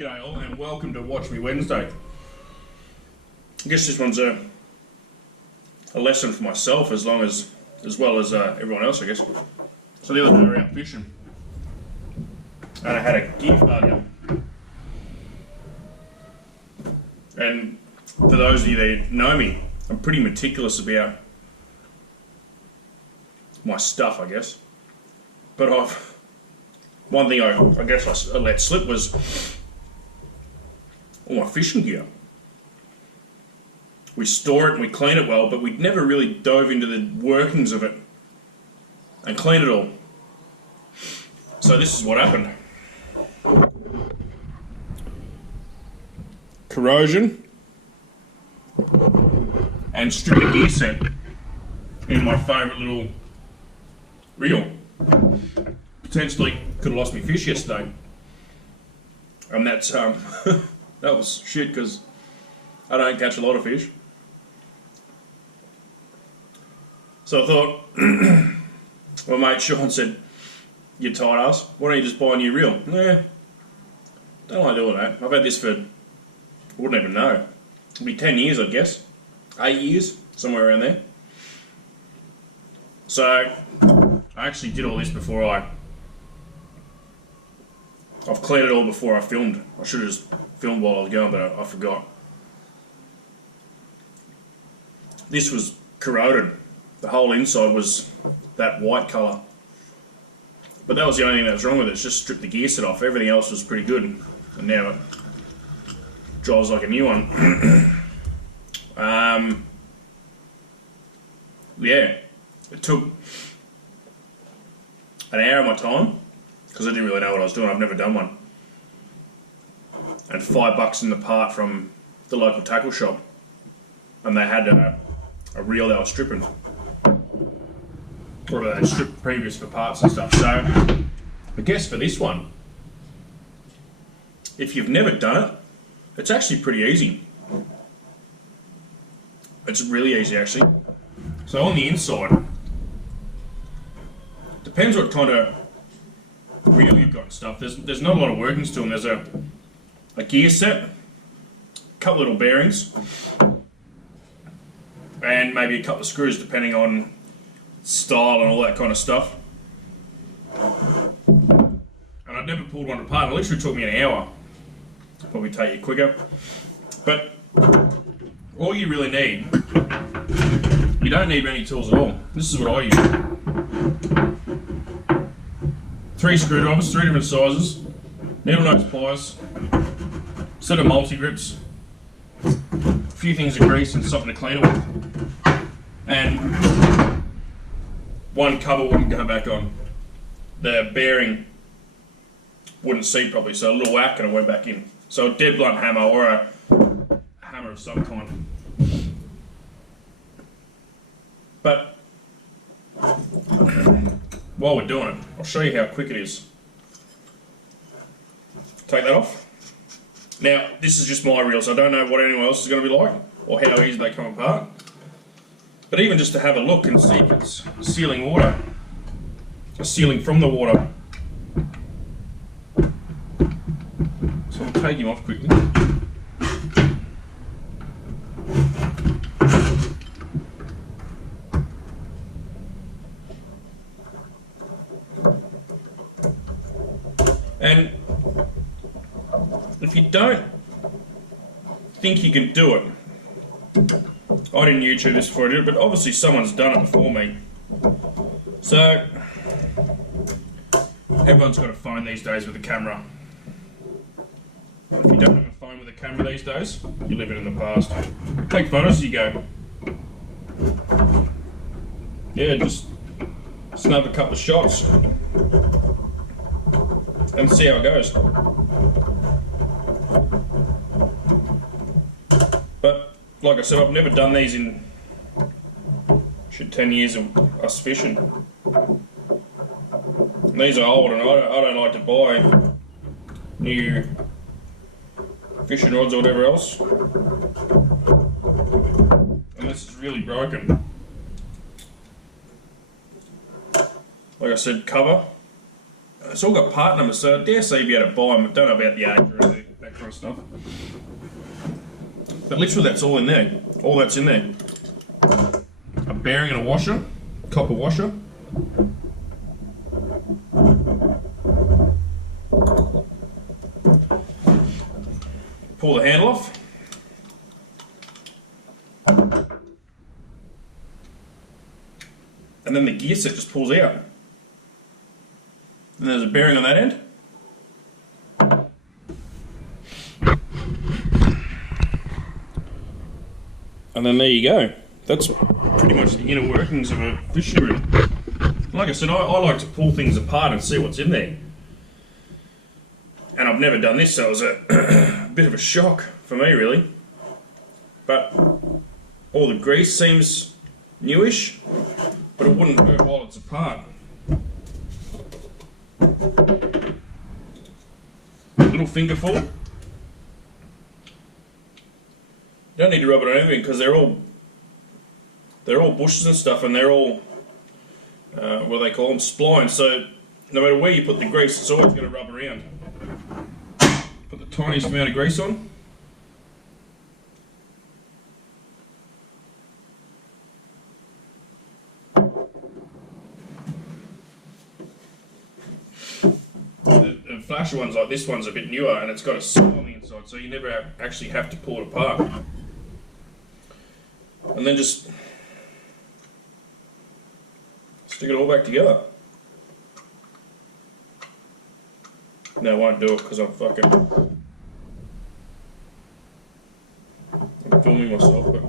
G'day all and welcome to Watch Me Wednesday. I guess this one's a lesson for myself as well as everyone else, I guess. So the other day we were out fishing and I had a gear failure. And for those of you that know me, I'm pretty meticulous about my stuff, I guess. But one thing I guess I let slip was all my fishing gear. We store it and we clean it well, but we'd never really dove into the workings of it and clean it all. So this is what happened. Corrosion and stripped the gear set in my favourite little reel. Potentially could have lost me fish yesterday. And that's that was shit because I don't catch a lot of fish. So I thought, my mate Sean said, "You tight ass, why don't you just buy a new reel?" Nah, don't like doing that. I've had this for, I wouldn't even know. It'll be 10 years, I guess. 8 years, somewhere around there. So I actually did all this before I've cleared it all before I filmed. I should have just filmed while I was going, but I forgot. This was corroded. The whole inside was that white colour. But that was the only thing that was wrong with it. It's just stripped the gear set off. Everything else was pretty good. And now it drives like a new one. Yeah, it took an hour of my time because I didn't really know what I was doing. I've never done one. And $5 in the part from the local tackle shop. And they had a reel they were stripping. Or they stripped previous for parts and stuff. So, I guess for this one, if you've never done it, it's actually pretty easy. It's really easy actually. So on the inside, depends what kind of reel you've got and stuff. There's not a lot of workings to them. There's a gear set, a couple little bearings, and maybe a couple of screws depending on style and all that kind of stuff. And I've never pulled one apart. It literally took me an hour. Probably take you quicker. But all you really need, you don't need many tools at all. This is what I use. 3 screwdrivers, 3 different sizes, needle nose pliers, set of multi-grips, a few things of grease and something to clean it with. And one cover wouldn't go back on. The bearing wouldn't seat properly, so a little whack and it went back in. So a dead blunt hammer or a hammer of some kind. But while we're doing it, I'll show you how quick it is. Take that off. Now, this is just my reels. I don't know what anyone else is going to be like or how easy they come apart. But even just to have a look and see if it's sealing water, or sealing from the water. So I'll take him off quickly. And if you don't think you can do it, I didn't YouTube this before I did it, but obviously someone's done it before me. So, everyone's got a phone these days with a camera. If you don't have a phone with a camera these days, you live it in the past. Take photos as you go. Yeah, just snap a couple of shots and see how it goes. But like I said, I've never done these in 10 years of us fishing. And these are old, and I don't like to buy new fishing rods or whatever else unless it's really broken. Like I said, cover. It's all got part numbers, so I dare say you'd be able to buy them. I don't know about the age or anything. that kind of stuff. But literally that's all in there. All that's in there. A bearing and a washer, copper washer. Pull the handle off. And then the gear set just pulls out. And there's a bearing on that end. And then there you go. That's pretty much the inner workings of a fishing reel. Like I said, I like to pull things apart and see what's in there. And I've never done this, so it was a bit of a shock for me, really. But all the grease seems newish, but it wouldn't hurt while it's apart. Little fingerful. Don't need to rub it on anything because they're all bushes and stuff, and they're all what do they call them, splines. So no matter where you put the grease, it's always going to rub around. Put the tiniest amount of grease on. The flasher ones like this one's a bit newer, and it's got a seal on the inside, so you never actually have to pull it apart. And then just stick it all back together. No, I won't do it because I'm filming myself, but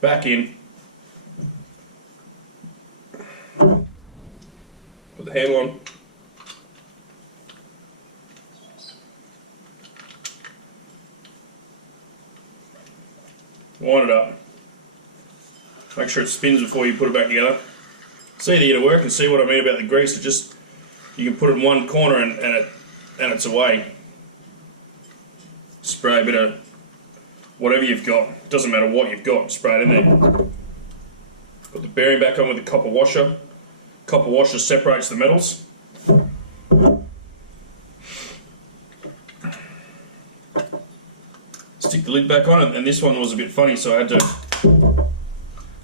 back in. Put the handle on. Wind it up. Make sure it spins before you put it back together. See the inner work and see what I mean about the grease. It just, you can put it in one corner and it's away. Spray a bit of whatever you've got. Doesn't matter what you've got. Spray it in there. Put the bearing back on with the copper washer. Copper washer separates the metals. Stick the lid back on it, and this one was a bit funny, so I had to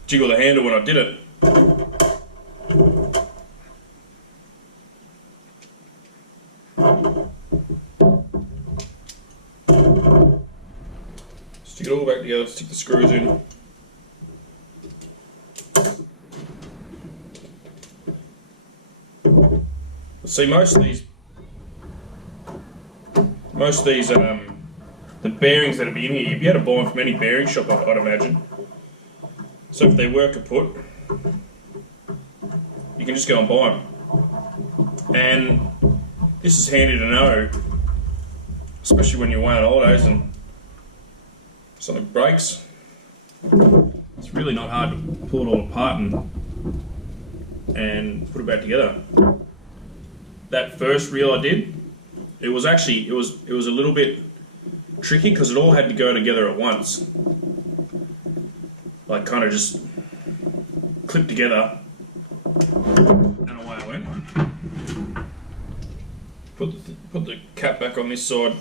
jiggle the handle when I did it. Stick it all back together, stick the screws in. See, most of these the bearings that are in here, you'd be able to buy them from any bearing shop, I'd imagine. So if they were kaput, you can just go and buy them. And this is handy to know, especially when you're away on holidays and something breaks. It's really not hard to pull it all apart and put it back together. That first reel I did, it was a little bit tricky because it all had to go together at once. Like kind of just clip together and away I went. Put the cap back on this side.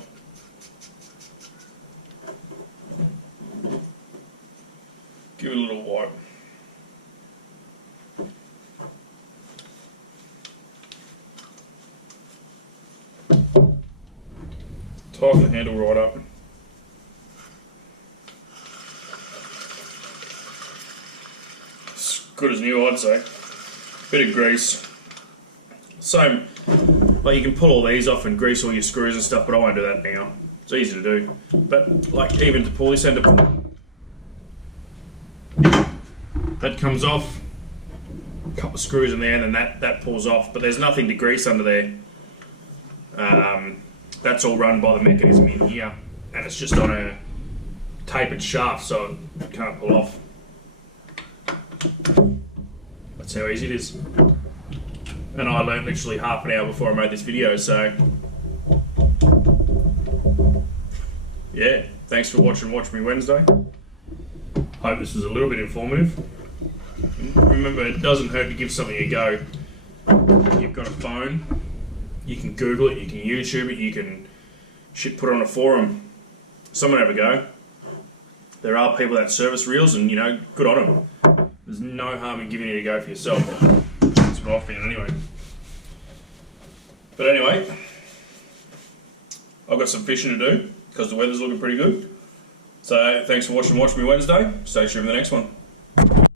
Give it a little wipe. Tighten the handle right up. It's good as new, I'd say. Bit of grease. Same, like you can pull all these off and grease all your screws and stuff, but I won't do that now. It's easy to do. But like even to pull this end up, that comes off. A couple of screws in there, and then that pulls off. But there's nothing to grease under there. That's all run by the mechanism in here, and it's just on a tapered shaft, so it can't pull off. That's how easy it is. And I learned literally half an hour before I made this video, so yeah, thanks for watching Watch Me Wednesday. Hope this was a little bit informative. Remember, it doesn't hurt to give something a go. You've got a phone, you can Google it, you can YouTube it, you can put it on a forum. Someone have a go. There are people that service reels, and good on them. There's no harm in giving it a go for yourself. That's what I found anyway. But anyway, I've got some fishing to do because the weather's looking pretty good. So thanks for watching Watch Me Wednesday. Stay tuned for the next one.